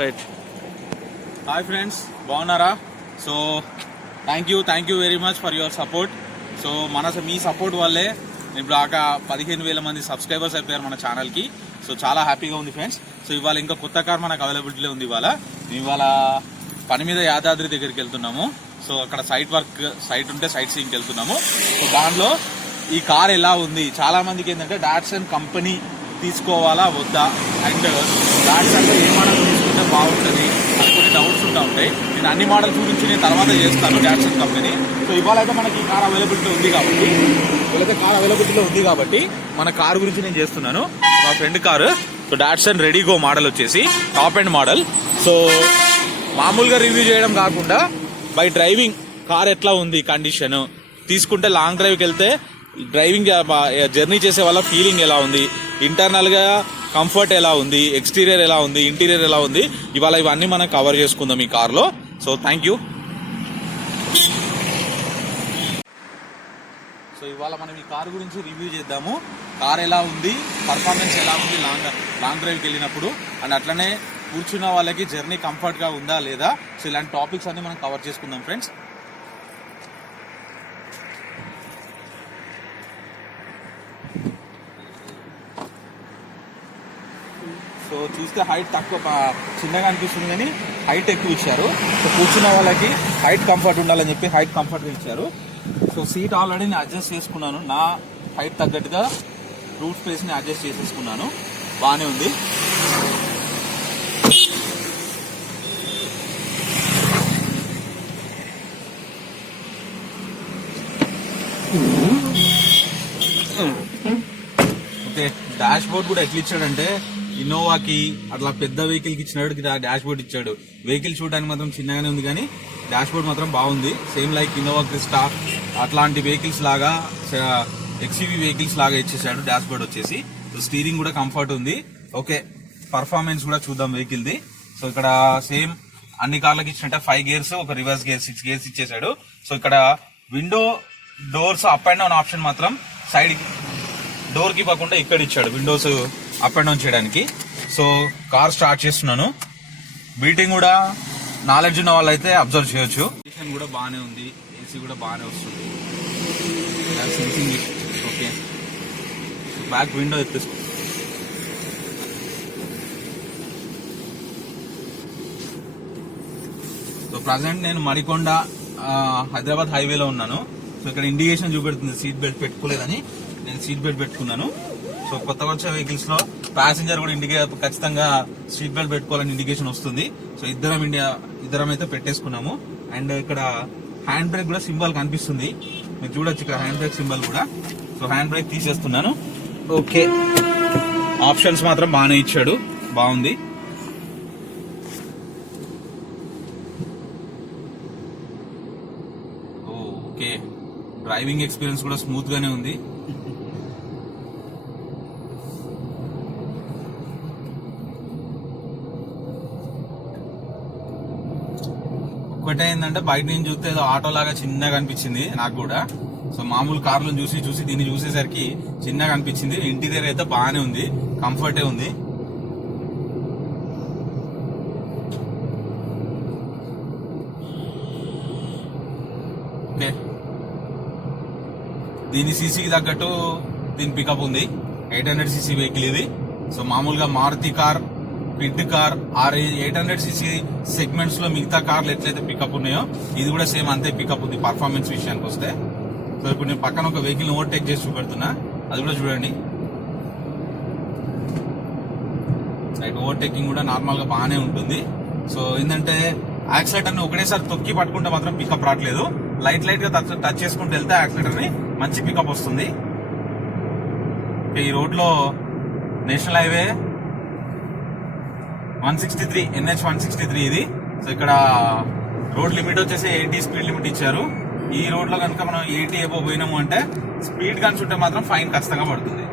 Right. Hi friends, బాగున్నారా? So thank you very much for your support. So me support వల్లే ఇప్పుడు దాకా 15,000 మంది సబ్స్క్రైబర్స్ అయిపోయారు మన ఛానల్కి. సో చాలా హ్యాపీగా ఉంది ఫ్రెండ్స్. సో ఇవాళ ఇంకా కొత్త కార్ మనకు అవైలబిలిటీలో ఉంది. ఇవాళ పని మీద యాదాద్రి దగ్గరికి వెళ్తున్నాము. సో అక్కడ సైట్ ఉంటే సైట్ సీయింగ్కి వెళ్తున్నాము. సో దాంట్లో ఈ కార్ ఎలా ఉంది, చాలా మందికి ఏంటంటే డాట్సన్ కంపెనీ తీసుకోవాలా వద్దా, అండ్ డాట్సన్లో ఏ మోడల్ తీసుకుంటే బాగుంటుంది అని కొన్ని డౌట్స్ ఉంటాయి. నేను అన్ని మోడల్స్ గురించి నేను తర్వాత చేస్తాను డాట్సన్ కంపెనీ. సో ఇవాళ అయితే మనకి ఈ కార్ అవైలబిలిటీ ఉంది కాబట్టి మన కార్ గురించి నేను చేస్తున్నాను. మా friend car. So Datsun redigo model వచ్చేసి టాప్ ఎండ్ మోడల్. సో మామూలుగా రివ్యూ చేయడం కాకుండా బై డ్రైవింగ్ కార్ ఎట్లా ఉంది కండిషన్, తీసుకుంటే లాంగ్ డ్రైవ్కి వెళ్తే డ్రైవింగ్ జర్నీ చేసే వాళ్ళ ఫీలింగ్ ఎలా ఉంది, ఇంటర్నల్ గా కంఫర్ట్ ఎలా ఉంది, ఎక్స్టీరియర్ ఎలా ఉంది, ఇంటీరియర్ ఎలా ఉంది, ఇవాళ ఇవన్నీ మనం కవర్ చేసుకుందాం ఈ కార్లో. So thank you. సో ఇవాళ మనం ఈ కార్ గురించి రివ్యూ చేద్దాము. కార్ ఎలా ఉంది, పర్ఫార్మెన్స్ ఎలా ఉంది లాంగ్ డ్రైవ్కి వెళ్ళినప్పుడు, అండ్ అట్లనే కూర్చున్న వాళ్ళకి జర్నీ కంఫర్ట్ గా ఉందా లేదా. సో ఇలాంటి టాపిక్స్ అన్ని మనం కవర్ చేసుకుందాం ఫ్రెండ్స్. సో చూస్తే హైట్ చిన్నగా అనిపిస్తుంది కానీ హైట్ ఎక్కువ ఇచ్చారు. సో కూర్చున్న వాళ్ళకి హైట్ కంఫర్ట్ ఉండాలని చెప్పి హైట్ కంఫర్ట్ ఇచ్చారు. సో సీట్ ఆల్రెడీ నేను అడ్జస్ట్ చేసుకున్నాను, నా హైట్ తగ్గట్టుగా రూట్ స్పేస్ ని అడ్జస్ట్ చేసేసుకున్నాను. బాగానే ఉంది. ఓకే, డాష్ బోర్డ్ కూడా ఎట్లా ఇచ్చాడంటే ఇన్నోవాకి అట్లా పెద్ద వెహికల్ కి ఇచ్చినట్టు డాష్ బోర్డ్ ఇచ్చాడు. వెహికల్ చూడడానికి మాత్రం చిన్నగానే ఉంది కానీ డాష్ బోర్డ్ మాత్రం బాగుంది. సేమ్ లైక్ ఇన్నోవా క్రిస్టా అట్లాంటి వెహికల్స్ లాగా, ఎక్స్యూవీ వెహికల్స్ లాగా ఇచ్చేసాడు డాష్ బోర్డ్ వచ్చేసి. సో స్టీరింగ్ కూడా కంఫర్ట్ ఉంది. ఓకే, పర్ఫార్మెన్స్ కూడా చూద్దాం వెహికల్ ది. సో ఇక్కడ సేమ్ అన్ని కార్లకి ఇచ్చినట్టే 5 గేర్స్, ఒక రివర్స్ గేర్, 6 గేర్స్ ఇచ్చేసాడు. సో ఇక్కడ window doors up and down option మాత్రం సైడ్ డోర్ కి ఇవ్వకుండా ఇక్కడ ఇచ్చాడు, విండోస్ అప్ అండ్ డౌన్ చేయడానికి. సో కార్ స్టార్ట్ చేస్తున్నాను. బీటింగ్ కూడా నాలెడ్జ్ ఉన్న వాళ్ళైతే అబ్జర్వ్ చేయొచ్చు. కండిషన్ కూడా బాగానే ఉంది, ఏసీ కూడా బాగానే వస్తుంది. ఓకే, బ్యాక్ విండో ఎత్తేసుకో. సో ప్రజెంట్ నేను మరికొండ హైదరాబాద్ హైవేలో ఉన్నాను. సో ఇక్కడ ఇండికేషన్ చూపెడుతుంది సీట్ బెల్ట్ పెట్టుకోలేదని, నేను సీట్ బెల్ట్ పెట్టుకున్నాను. సో కొత్తగా వచ్చే వెహికల్స్ లో ప్యాసింజర్ కూడా ఖచ్చితంగా సీట్ బెల్ట్ పెట్టుకోవాలని ఇండికేషన్ వస్తుంది. సో ఇద్దరం అయితే పెట్టేసుకున్నాము. అండ్ ఇక్కడ హ్యాండ్ బ్రేక్ కూడా సింబల్ కనిపిస్తుంది, మీరు చూడొచ్చు ఇక్కడ హ్యాండ్ బ్రేక్ సింబల్ కూడా. సో హ్యాండ్ బ్రేక్ తీసేస్తున్నాను. ఓకే, ఆప్షన్స్ మాత్రం బాగానే ఇచ్చాడు, బాగుంది. ఓకే, డ్రైవింగ్ ఎక్స్పీరియన్స్ కూడా స్మూత్ గానే ఉంది. ఒకటే ఏంటంటే బయట నుంచి చూస్తే ఏదో ఆటో లాగా చిన్నగా అనిపించింది నాకు కూడా. సో మామూలు కార్లను చూసి దీన్ని చూసేసరికి చిన్నగా అనిపించింది. ఇంటీరియర్ అయితే బాగానే ఉంది, కంఫర్టే ఉంది. ఓకే, దీని సీసీకి తగ్గట్టు దీని పికప్ ఉంది. 800 cc వెహికల్ ఇది. సో మామూలుగా మారుతి కార్, పిడ్ కార్, 800 cc సెగ్మెంట్స్ లో మిగతా కార్లు ఎట్లయితే పికప్ ఉన్నాయో ఇది కూడా సేమ్ అంతే పికప్ ఉంది పర్ఫార్మెన్స్ విషయానికి వస్తే. సో ఇప్పుడు నేను పక్కన ఒక వెహికల్ ఓవర్టేక్ చేసి చూపెడుతున్నా, అది కూడా చూడండి. రైట్, ఓవర్టేకింగ్ కూడా నార్మల్ గా బాగానే ఉంటుంది. సో ఏంటంటే యాక్సిలేటర్ ని ఒకటేసారి తొక్కి పట్టుకుంటే మాత్రం పికప్ రావట్లేదు. లైట్ గా టచ్ చేసుకుంటూ వెళ్తే యాక్సిలేటర్ ని మంచి పికప్ వస్తుంది. ఈ రోడ్ లో నేషనల్ హైవే 163 NH 163 ఇది. సో ఇక్కడ రోడ్ లిమిట్ వచ్చేసి 80 స్పీడ్ లిమిట్ ఇచ్చారు. ఈ రోడ్ లో కనుక మనం 80 ఎబో పోయినాము అంటే స్పీడ్ కనుకుంటే మాత్రం ఫైన్ ఖచ్చితంగా పడుతుంది.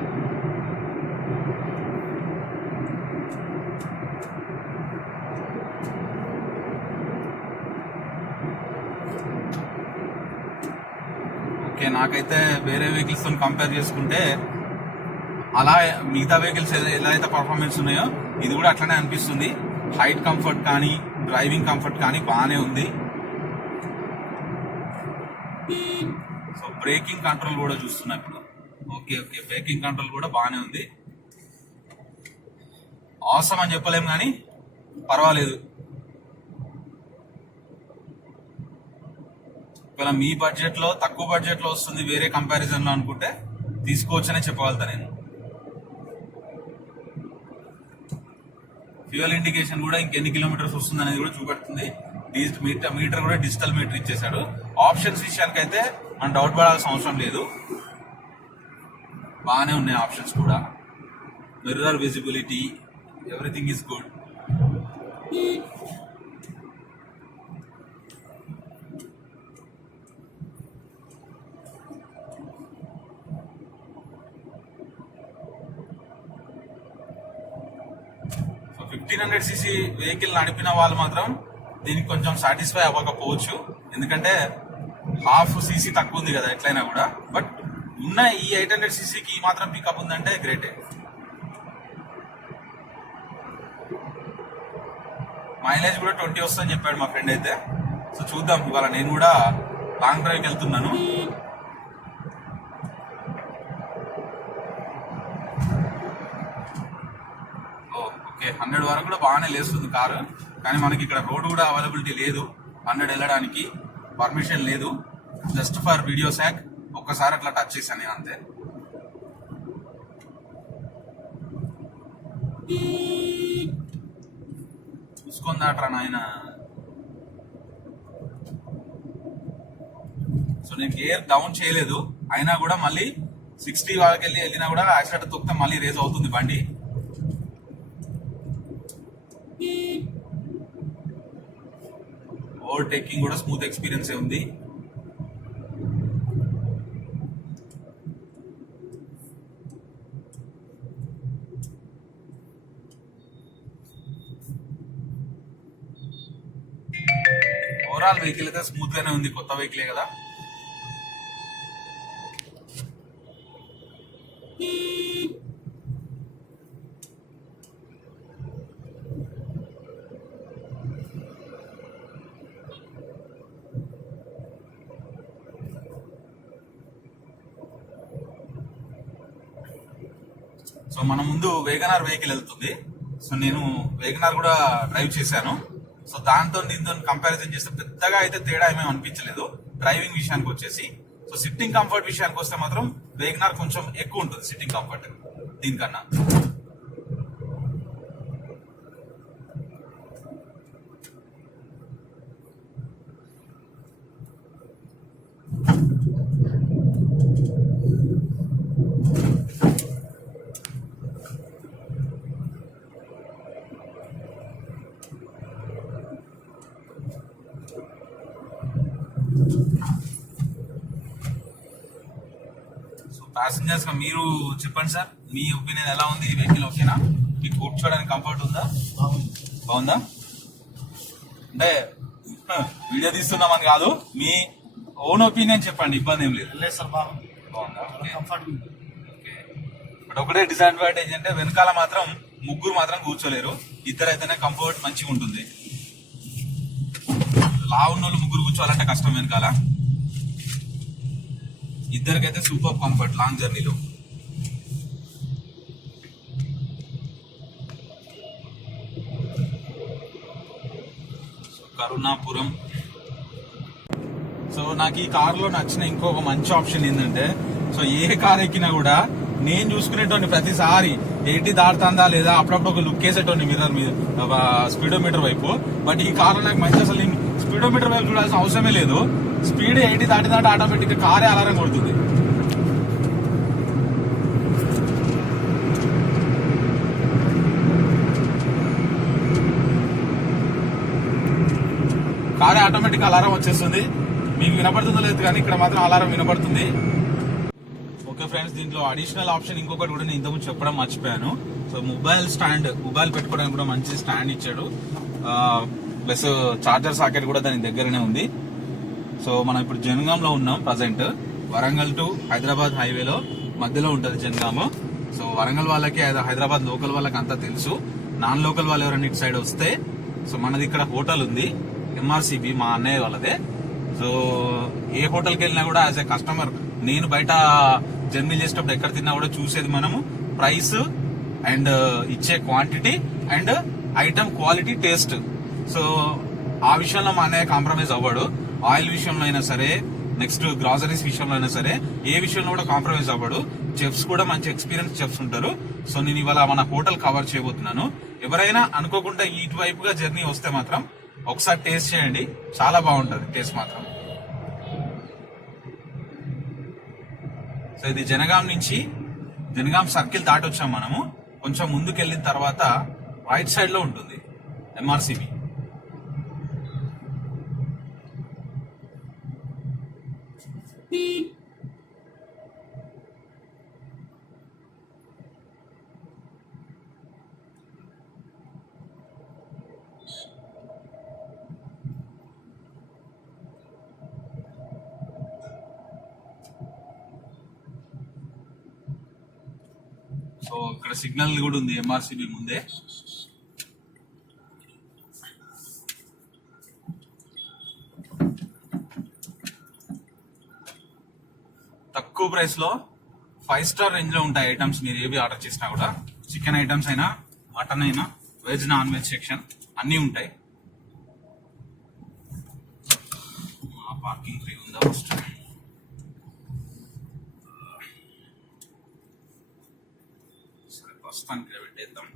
ఓకే, నాకైతే వేరే వెహికల్స్ తో కంపేర్ చేసుకుంటే అలా మిగతా వెహికల్స్ ఎలా అయితే పర్ఫార్మెన్స్ ఉన్నాయో ఇది కూడా అట్లనే అనిపిస్తుంది. హైట్ కంఫర్ట్ కానీ డ్రైవింగ్ కంఫర్ట్ కానీ బాగానే ఉంది. సో బ్రేకింగ్ కంట్రోల్ కూడా చూస్తున్నా ఇప్పుడు. ఓకే బ్రేకింగ్ కంట్రోల్ కూడా బాగానే ఉంది. అవసరం అని చెప్పలేము కానీ పర్వాలేదు. ఒకవేళ మీ బడ్జెట్ లో తక్కువ బడ్జెట్ లో వస్తుంది వేరే కంపారిజన్ లో అనుకుంటే తీసుకోవచ్చనే చెప్పగలుగుతా నేను. ఫ్యూయల్ ఇండికేషన్ కూడా ఇంకెన్ని కిలోమీటర్స్ వస్తుంది అనేది కూడా చూపెడుతుంది. మీటర్ కూడా డిజిటల్ మీటర్ ఇచ్చేసాడు. ఆప్షన్స్ విషయానికి అయితే మనం డౌట్ పడాల్సిన అవసరం లేదు, బాగానే ఉన్నాయి ఆప్షన్స్ కూడా. Mirror visibility everything is good. So 1500cc vehicle నడిపిన వాళ్ళు మాత్రం దీనికి కొంచెం సాటిస్ఫై అవ్వకపోవచ్చు, ఎందుకంటే హాఫ్ సీసీ తక్కువ ఉంది కదా ఎట్లయినా కూడా. బట్ ఉన్న ఈ 800cc కి మాత్రం పికప్ ఉందంటే గ్రేటే. మైలేజ్ కూడా 20 వస్తుందని చెప్పాడు మా ఫ్రెండ్ అయితే. సో చూద్దాం, ఇవాళ నేను కూడా లాంగ్ డ్రైవ్కి వెళ్తున్నాను. ఓకే 100 వరకు కూడా బాగానే లేస్తుంది కారు, కానీ మనకి ఇక్కడ రోడ్ కూడా అవైలబిలిటీ లేదు 100 వెళ్ళడానికి, పర్మిషన్ లేదు. జస్ట్ ఫర్ వీడియో శాక్ ఒక్కసారి అట్లా టచ్ చేశాను నేను అంతే. చూసుకుందాట్రా నాయన. సో నేను గేర్ డౌన్ చేయలేదు, అయినా కూడా మళ్ళీ 60 వరకు వెళ్ళినా కూడా యాక్సిడెంట్ తొక్కితే మళ్ళీ రేజ్ అవుతుంది బండి. ఓవర్టేకింగ్ కూడా స్మూత్ ఎక్స్పీరియన్స్ ఉంది. ఓవరాల్ వెహికల్ అయితే స్మూత్ గానే ఉంది, కొత్త వెహికలే కదా. సో మన ముందు వేగనార్ వెహికల్ వెళ్తుంది. సో నేను వేగనార్ కూడా డ్రైవ్ చేశాను. సో దాంతో దీంతో కంపారిజన్ చేస్తే పెద్దగా అయితే తేడా ఏమేమి అనిపించలేదు డ్రైవింగ్ విషయానికి వచ్చేసి. సో సిట్టింగ్ కంఫర్ట్ విషయానికి వస్తే మాత్రం వేగనార్ కొంచెం ఎక్కువ ఉంటుంది సిట్టింగ్ కంఫర్ట్ దీనికన్నా. ప్యాసింజర్స్ గా మీరు చెప్పండి సార్, మీ ఒపీనియన్ ఎలా ఉంది? ఈ వెహికల్ ఓకేనా? మీకు కూర్చోడానికి కంఫర్ట్ ఉందా? బాగుందా? అంటే వీడియో తీస్తున్నామని కాదు, మీ ఓన్ ఒపీనియన్ చెప్పండి, ఇబ్బంది ఏం లేదు. బాగుందా? బట్ ఒకటే డిసడ్వాంటేజ్ అంటే వెనకాల మాత్రం ముగ్గురు మాత్రం కూర్చోలేరు, ఇద్దరైతేనే కంఫర్ట్ మంచిగా ఉంటుంది. లావున్న వాళ్ళు ముగ్గురు కూర్చోవాలంటే కష్టం వెనకాల. ఇద్దరికైతే సూపర్ కంఫర్ట్ లాంగ్ జర్నీలో. కరుణాపురం. సో నాకు ఈ కార్ లో నచ్చిన ఇంకొక మంచి ఆప్షన్ ఏంటంటే, సో ఏ కార్ ఎక్కినా కూడా నేను చూసుకునేటోని ప్రతిసారి 80 దాటుతుందా లేదా అప్పుడప్పుడు ఒక లుక్ వేసేటోని మిర్రర్ మీద స్పీడోమీటర్ వైపు. బట్ ఈ కార్ లో నాకు మంచి, అసలు నేను స్పీడోమీటర్ వైపు చూడాల్సిన అవసరమే లేదు. స్పీడ్ 80 దాటిదాటి ఆటోమేటిక్ గా కారే అలారం కొడుతుంది. కారే ఆటోమేటిక్ అలారం వచ్చేస్తుంది. మీకు వినపడుతుందో లేదు కానీ ఇక్కడ మాత్రం అలారం వినపడుతుంది. ఓకే ఫ్రెండ్స్, దీంట్లో అడిషనల్ ఆప్షన్ ఇంకొకటి కూడా నేను ఇంతకుముందు చెప్పడం మర్చిపోయాను. సో మొబైల్ పెట్టుకోవడానికి కూడా మంచి స్టాండ్ ఇచ్చాడు, ప్లస్ చార్జర్ సాకెట్ కూడా దాని దగ్గరనే ఉంది. సో మనం ఇప్పుడు జనగాంలో ఉన్నాం ప్రజెంట్. వరంగల్ టు హైదరాబాద్ హైవేలో మధ్యలో ఉంటది జనగాం. సో వరంగల్ వాళ్ళకి హైదరాబాద్ లోకల్ వాళ్ళకి అంతా తెలుసు. నాన్ లోకల్ వాళ్ళు ఎవరైనా ఇటు సైడ్ వస్తే సో మనది ఇక్కడ హోటల్ ఉంది, ఎంఆర్సిబి, మా అన్నయ్య వాళ్ళదే. సో ఏ హోటల్కి వెళ్ళినా కూడా యాజ్ ఎ కస్టమర్, నేను బయట జర్నీ చేసేటప్పుడు ఎక్కడ తిన్నా కూడా చూసేది మనము ప్రైస్ అండ్ ఇచ్చే quantity and item quality, taste. So ఆ విషయంలో మా అన్నయ్య కాంప్రమైజ్ అవ్వడు. ఆయిల్ విషయంలో అయినా సరే, నెక్స్ట్ గ్రాసరీస్ విషయంలో అయినా సరే, ఏ విషయంలో కూడా కాంప్రమైజ్ అవ్వడు. చెఫ్స్ కూడా మంచి ఎక్స్పీరియన్స్ చెఫ్స్ ఉంటారు. సో నేను ఇవాళ మన హోటల్ కవర్ చేయబోతున్నాను. ఎవరైనా అనుకోకుండా ఇటువైపుగా జర్నీ వస్తే మాత్రం ఒకసారి టేస్ట్ చేయండి, చాలా బాగుంటది టేస్ట్ మాత్రం. సో ఇది జనగాం సర్కిల్ దాటి వచ్చాం మనము. కొంచెం ముందుకు వెళ్ళిన తర్వాత రైట్ సైడ్ లో ఉంటుంది ఎంఆర్సిబి. సో ఇక్కడ సిగ్నల్ కూడా ఉంది ఎంఆర్సిబి ముందే. తక్కువ ప్రైస్ లో 5 స్టార్ రేంజ్ లో ఉంటాయి ఐటమ్స్. మీరు ఏవి ఆర్డర్ చేసినా కూడా, చికెన్ ఐటమ్స్ అయినా, మటన్ అయినా, వెజ్ నాన్ వెజ్ సెక్షన్ అన్ని ఉంటాయి. పార్కింగ్ ఫ్రీ ఉందా ఫస్ట్? సరే ప్రస్తుతానికి పెట్టేద్దాం.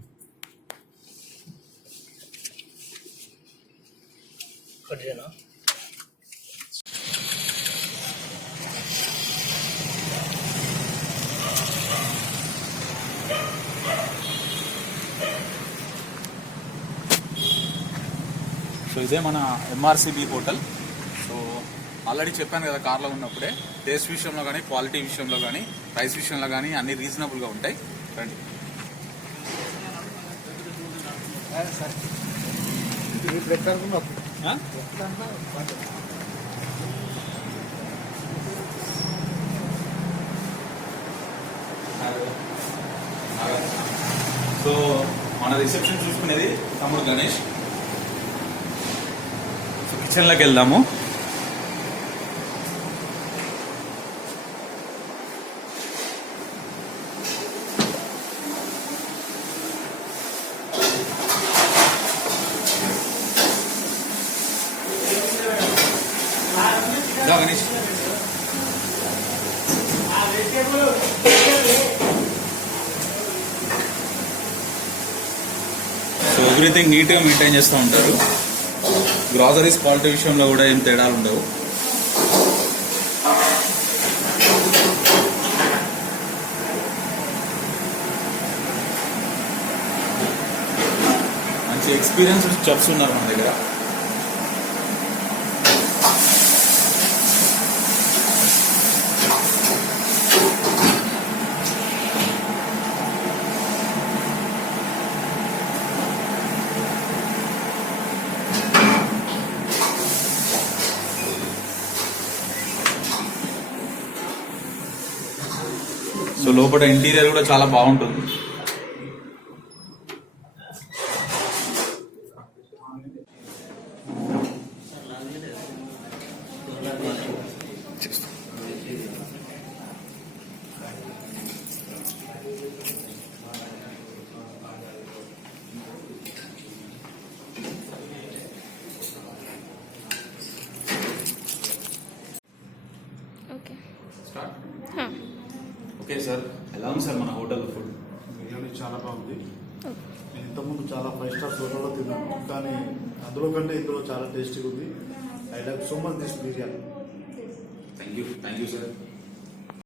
సో ఇదే మన ఎంఆర్సిబి హోటల్. సో ఆల్రెడీ చెప్పాను కదా కార్లో ఉన్నప్పుడే, టేస్ట్ విషయంలో కానీ, క్వాలిటీ విషయంలో కానీ, ప్రైస్ విషయంలో కానీ అన్ని రీజనబుల్గా ఉంటాయి. రండి. సో మన రిసెప్షన్ చూసుకునేది తమ్ముడు గణేష్. సో కిచెన్ లోకి వెళ్దాము. గణేష్, సో ఎవ్రీథింగ్ నీట్ గా మెయింటైన్ చేస్తూ ఉంటారు. గ్రాసరీస్ క్వాలిటీ విషయంలో కూడా ఏం తేడాలు ఉండవు. మంచి ఎక్స్పీరియన్స్ చెఫ్స్ ఉన్నారు మన దగ్గర. సో లోపల ఇంటీరియర్ కూడా చాలా బాగుంటుంది. ఓకే సార్, ఎలా ఉంది సార్ మన హోటల్ ఫుడ్? బిర్యానీ చాలా బాగుంది. నేను ఇంతకుముందు చాలా 5 స్టార్స్ హోటల్లో తిన్నాను, కానీ అందులో కంటే ఇందులో చాలా టేస్టీగా ఉంది. I like so much this biryani. Thank you sir.